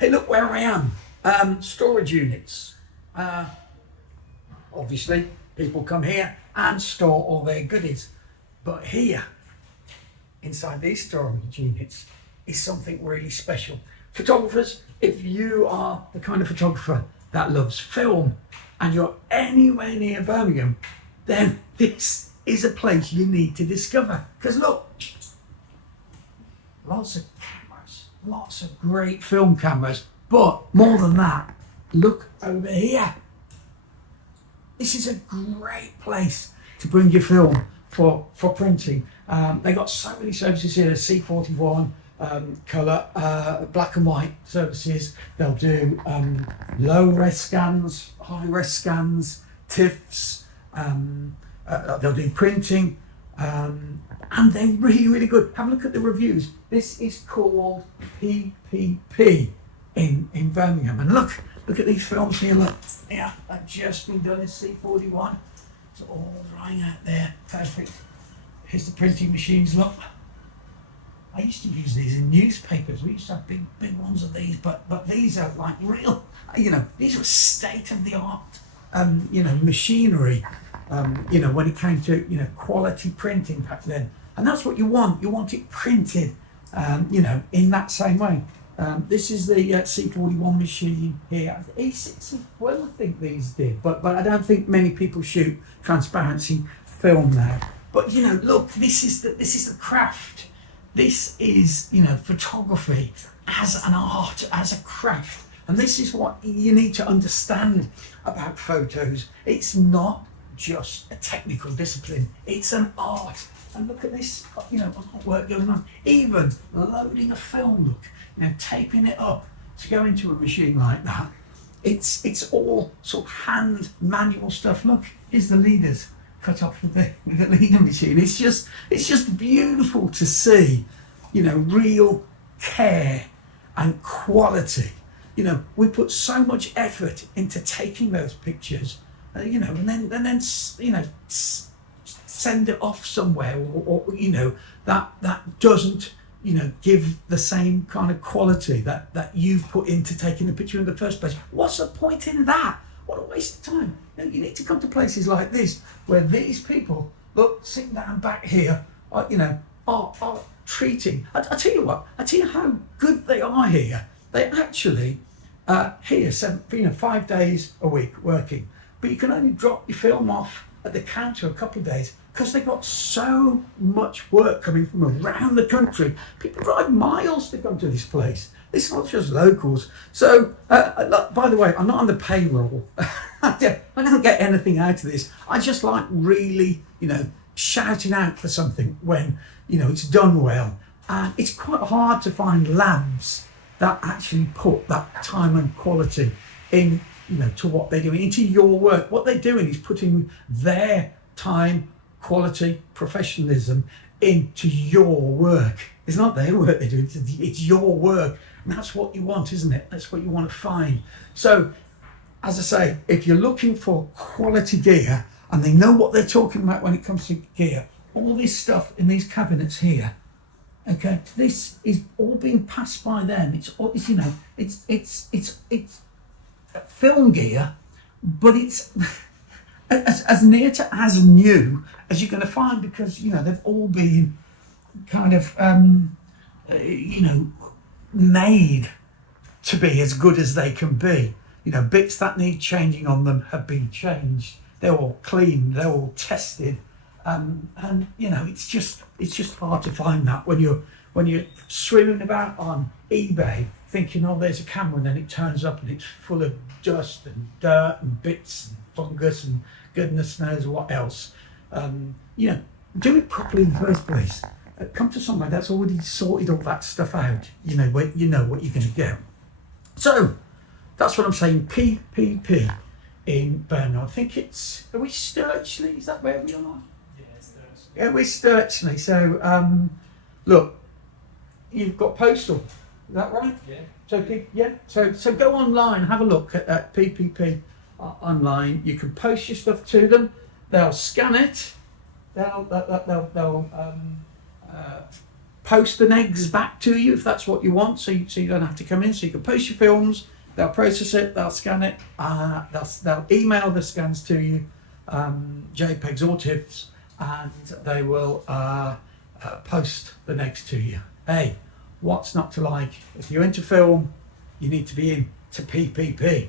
Hey, look where I am. Storage units. Obviously, people come here and store all their goodies. But here, inside these storage units, is something really special. Photographers, if you are the kind of photographer that loves film and you're anywhere near Birmingham, then this is a place you need to discover. Because look, lots of cameras, lots of great film cameras, but more than that, look over here. This is a great place to bring your film for printing. They got so many services here, C41, colour, black and white services. They'll do low res scans, high res scans, TIFFs, they'll do printing, and they're really, really good. Have a look at the reviews. This is called PPP in Birmingham. And look at these films here, look. Yeah, they've just been done in C41. It's all drying out there, perfect. Here's the printing machines, look. I used to use these in newspapers. We used to have big ones of these, but these are like real, these were state of the art, machinery, when it came to, quality printing back then. And that's what you want. You want it printed, in that same way. This is the C41 machine here. Well, I think these did, but I don't think many people shoot transparency film now. But look, this is the craft. This is photography as an art, as a craft, and this is what you need to understand about photos. It's not just a technical discipline; it's an art. And look at this, artwork going on. Even loading a film, look, taping it up to go into a machine like that. It's all sort of hand manual stuff. Look, here's the leaders cut off with the leader machine. It's just beautiful to see, real care and quality. We put so much effort into taking those pictures, and then send it off somewhere, or that doesn't give the same kind of quality that you've put into taking the picture in the first place. What's the point in that? What a waste of time. You need to come to places like this where these people, look, sitting down back here, are treating. I tell you how good they are here. They actually here 5 days a week working, but you can only drop your film off at the counter a couple of days because they've got so much work coming from around the country. People drive miles to come to this place. It's not just locals. So, by the way, I'm not on the payroll. I don't get anything out of this. I just like really, shouting out for something when, it's done well. And it's quite hard to find labs that actually put that time and quality in, to what they're doing, into your work. What they're doing is putting their time, quality, professionalism into your work. It's not their work they're doing, it's your work. And that's what you want, isn't it? That's what you want to find. So, as I say, if you're looking for quality gear, and they know what they're talking about when it comes to gear, all this stuff in these cabinets here, okay, this is all being passed by them. It's all, it's film gear, but it's as near to as new as you're going to find, because they've all been kind of made to be as good as they can be. Bits that need changing on them have been changed. They're all cleaned, they're all tested, and it's just hard to find that when you're swimming about on eBay thinking, oh, there's a camera, and then it turns up and it's full of dust and dirt and bits and fungus and goodness knows what else. Do it properly in the first place. Come to somewhere that's already sorted all that stuff out. You know what you're going to get. So that's what I'm saying. PPP in Birmingham. I think are we Sturchley? Is that where we are? Yeah, Sturchley. Yeah, we're Sturchley. So look, you've got postal. Is that right? Yeah. So go online, have a look at PPP online. You can post your stuff to them. They'll scan it. They'll post the negs back to you if that's what you want, so you don't have to come in. So you can post your films, they'll process it, they'll scan it, they'll email the scans to you, JPEGs or TIFFs, and they will post the negs to you. Hey, what's not to like? If you're into film, you need to be into PPP.